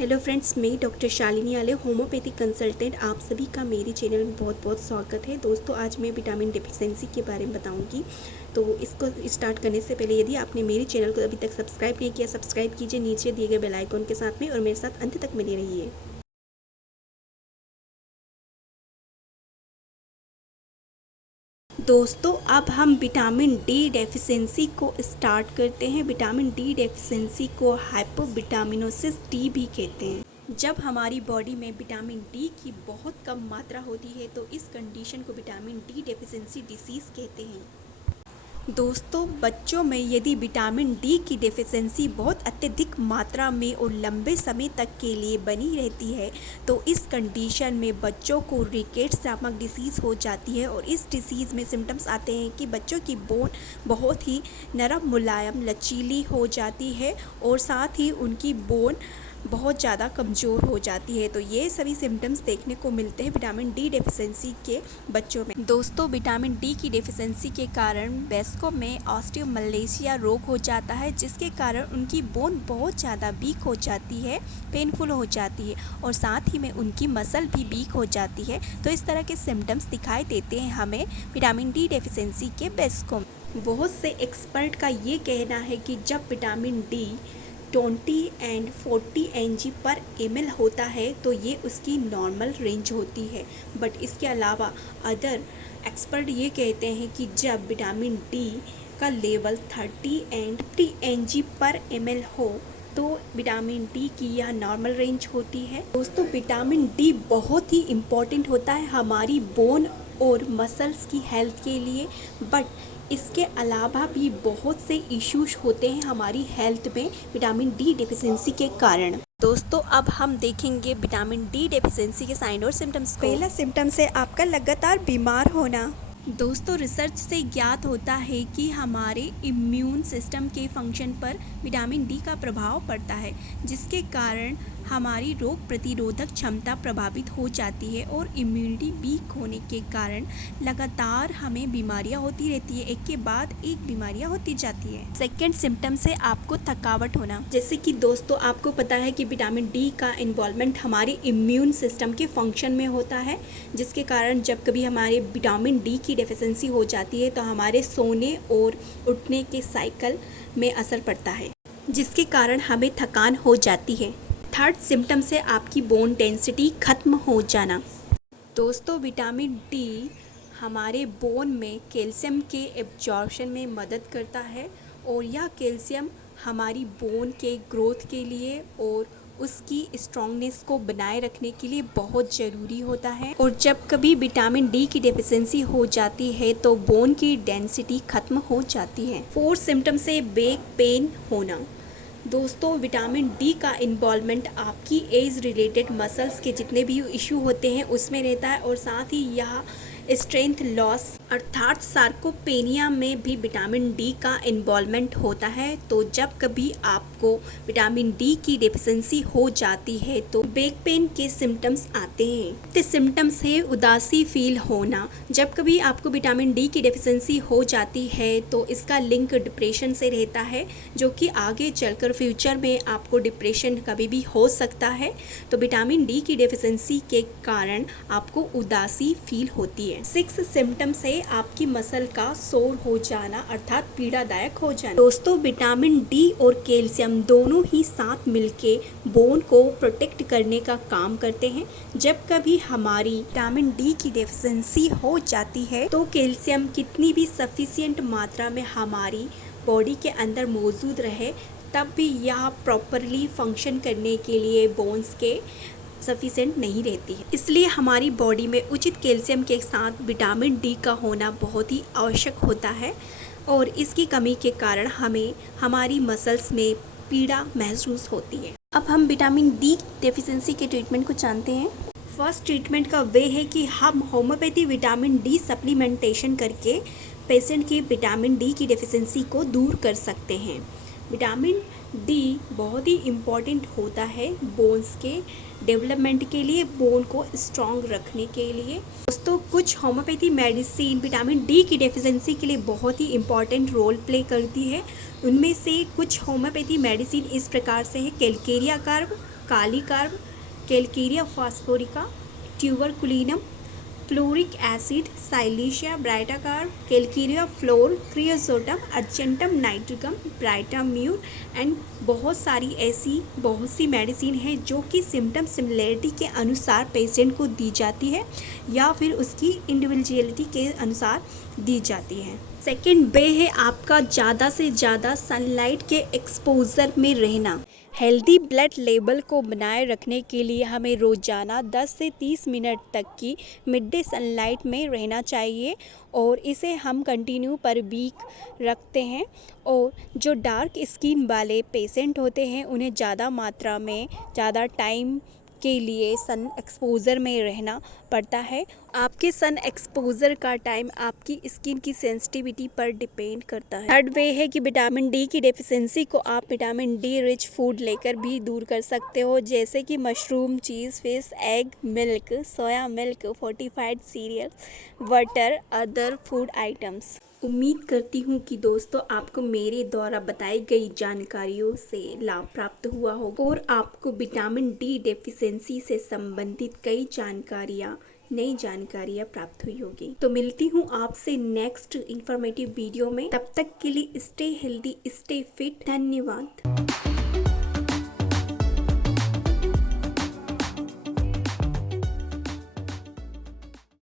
Hello friends, मैं doctor Shalini आले, homeopathic consultant. आप सभी का मेरे चैनल में बहुत बहुत स्वागत है। दोस्तों, आज मैं विटामिन डिफिशिएंसी के बारे में बताऊंगी। तो इसको स्टार्ट करने से पहले यदि आपने मेरे चैनल को अभी तक सब्सक्राइब नहीं किया, सब्सक्राइब कीजिए नीचे दिए गए बेल आइकन के साथ में और मेरे साथ अंत तक बने रहिए। दोस्तों, अब हम विटामिन डी डेफिशिएंसी को स्टार्ट करते हैं। विटामिन डी डेफिशिएंसी को हाइपोविटामिनोसिस डी भी कहते हैं। जब हमारी बॉडी में विटामिन डी की बहुत कम मात्रा होती है तो इस कंडीशन को विटामिन डी डेफिशिएंसी डिसीज़ कहते हैं। दोस्तों, बच्चों में यदि विटामिन डी की डेफिशिएंसी बहुत अत्यधिक मात्रा में और लंबे समय तक के लिए बनी रहती है तो इस कंडीशन में बच्चों को रिकेट्स नामक डिसीज़ हो जाती है। और इस डिसीज़ में सिम्टम्स आते हैं कि बच्चों की बोन बहुत ही नरम, मुलायम, लचीली हो जाती है और साथ ही उनकी बोन बहुत ज़्यादा कमज़ोर हो जाती है। तो ये सभी सिम्टम्स देखने को मिलते हैं विटामिन डी डेफिशिएंसी के बच्चों में। दोस्तों, विटामिन डी की डेफिशिएंसी के कारण वयस्कों में ऑस्टियोमलेशिया रोग हो जाता है, जिसके कारण उनकी बोन बहुत ज़्यादा वीक हो जाती है, पेनफुल हो जाती है और साथ ही में उनकी मसल भी वीक हो जाती है। तो इस तरह के सिम्टम्स दिखाई देते हैं हमें विटामिन डी डेफिशिएंसी के वयस्कों में। बहुत से एक्सपर्ट का ये कहना है कि जब विटामिन डी 20 and 40 mg पर ml होता है तो ये उसकी नॉर्मल रेंज होती है। बट इसके अलावा अदर एक्सपर्ट ये कहते हैं कि जब विटामिन डी का लेवल 30 and 50 mg पर ml हो तो विटामिन डी की यह नॉर्मल रेंज होती है। दोस्तों, विटामिन डी बहुत ही इम्पॉर्टेंट होता है हमारी बोन और मसल्स की हेल्थ के लिए। बट इसके अलावा भी बहुत से इश्यूज होते हैं हमारी हेल्थ में विटामिन डी डेफिशिएंसी के कारण। दोस्तों, अब हम देखेंगे विटामिन डी डेफिशिएंसी के साइन और सिम्टम्स को। पहला सिम्टम्स है आपका लगातार बीमार होना। दोस्तों, रिसर्च से ज्ञात होता है कि हमारे इम्यून सिस्टम के फंक्शन पर विटामिन डी का प्रभाव पड़ता है, जिसके कारण हमारी रोग प्रतिरोधक क्षमता प्रभावित हो जाती है और इम्यूनिटी वीक होने के कारण लगातार हमें बीमारियां होती रहती है, एक के बाद एक बीमारियां होती जाती है। सेकंड सिम्टम से आपको थकावट होना। जैसे कि दोस्तों, आपको पता है कि विटामिन डी का इन्वॉल्वमेंट हमारे इम्यून सिस्टम के फंक्शन में होता है, जिसके कारण जब कभी हमारे विटामिन डी की डेफिशिएंसी हो जाती है तो हमारे सोने और उठने के साइकिल में असर पड़ता है, जिसके कारण हमें थकान हो जाती है। थर्ड सिम्टम से आपकी बोन डेंसिटी खत्म हो जाना। दोस्तों, विटामिन डी हमारे बोन में कैल्शियम के एब्जॉर्प्शन में मदद करता है और यह कैल्शियम हमारी बोन के ग्रोथ के लिए और उसकी स्ट्रॉन्गनेस को बनाए रखने के लिए बहुत ज़रूरी होता है। और जब कभी विटामिन डी की डेफिशिएंसी हो जाती है तो बोन की डेंसिटी खत्म हो जाती है। फोर्थ सिम्टम से बैक पेन होना। दोस्तों, विटामिन डी का इन्वॉल्वमेंट आपकी एज रिलेटेड मसल्स के जितने भी इशू होते हैं उसमें रहता है और साथ ही यह स्ट्रेंथ लॉस अर्थात सार्कोपेनिया में भी विटामिन डी का इन्वॉल्वमेंट होता है। तो जब कभी आपको विटामिन डी की डेफिशिएंसी हो जाती है तो बैक पेन के सिम्टम्स आते हैं। तो सिम्टम्स है उदासी फील होना। जब कभी आपको विटामिन डी की डेफिशिएंसी हो जाती है तो इसका लिंक डिप्रेशन से रहता है, जो कि आगे चलकर फ्यूचर में आपको डिप्रेशन कभी भी हो सकता है। तो विटामिन डी की डेफिशिएंसी के कारण आपको उदासी फील होती है। सिक्स सिम्टम्स है आपकी मसल का सोर हो जाना अर्थात पीड़ादायक हो जाना। दोस्तों, विटामिन डी और कैल्शियम दोनों ही साथ मिलके बोन को प्रोटेक्ट करने का काम करते हैं। जब कभी हमारी विटामिन डी की डेफिशिएंसी हो जाती है तो कैल्शियम कितनी भी सफिशिएंट मात्रा में हमारी बॉडी के अंदर मौजूद रहे तब भी यह प्रॉपरली फंक्शन करने के लिए बोन्स के सफिशिएंट नहीं रहती है। इसलिए हमारी बॉडी में उचित कैल्शियम के साथ विटामिन डी का होना बहुत ही आवश्यक होता है और इसकी कमी के कारण हमें हमारी मसल्स में पीड़ा महसूस होती है। अब हम विटामिन डी डेफिशिएंसी के ट्रीटमेंट को जानते हैं। फर्स्ट ट्रीटमेंट का वे है कि हम होम्योपैथी विटामिन डी सप्लीमेंटेशन करके पेशेंट की विटामिन डी की डेफिशिएंसी को दूर कर सकते हैं। विटामिन डी बहुत ही इम्पॉर्टेंट होता है बोन्स के डेवलपमेंट के लिए, बोन को स्ट्रॉन्ग रखने के लिए। दोस्तों, कुछ होम्योपैथी मेडिसिन विटामिन डी की डेफिशिएंसी के लिए बहुत ही इम्पॉर्टेंट रोल प्ले करती है। उनमें से कुछ होम्योपैथी मेडिसिन इस प्रकार से है: calcarea carb, kali carb, calcarea phosphorica, tuberculinum, fluoric acid, silicea, baryta carb, calcarea fluor, kreosotum, argentum nitricum, baryta mur and बहुत सी मेडिसिन है जो कि सिम्टम सिमिलरिटी के अनुसार पेशेंट को दी जाती है या फिर उसकी इंडिविजुअलिटी के अनुसार दी जाती है। सेकेंड वे है आपका ज़्यादा से ज़्यादा सनलाइट के एक्सपोजर में रहना। हेल्दी ब्लड लेवल को बनाए रखने के लिए हमें रोज़ाना 10 से 30 मिनट तक की मिड डे सनलाइट में रहना चाहिए और इसे हम कंटिन्यू पर वीक रखते हैं। और जो डार्क स्किन वाले पेशेंट होते हैं उन्हें ज़्यादा मात्रा में ज़्यादा टाइम के लिए सन एक्सपोज़र में रहना पड़ता है। आपके सन एक्सपोज़र का टाइम आपकी स्किन की सेंसिटिविटी पर डिपेंड करता है। थर्ड वे है कि विटामिन डी की डेफिशिएंसी को आप विटामिन डी रिच फूड लेकर भी दूर कर सकते हो, जैसे कि mushroom, cheese, fish, egg, milk, soya milk, fortified cereals, butter, other food items. उम्मीद करती हूँ कि दोस्तों आपको मेरे द्वारा बताई गई जानकारियों से लाभ प्राप्त हुआ होगा और आपको विटामिन डी डेफिशिएंसी से संबंधित नई जानकारियाँ प्राप्त हुई होगी। तो मिलती हूँ आपसे नेक्स्ट इंफॉर्मेटिव वीडियो में। तब तक के लिए स्टे हेल्दी, स्टे फिट। धन्यवाद।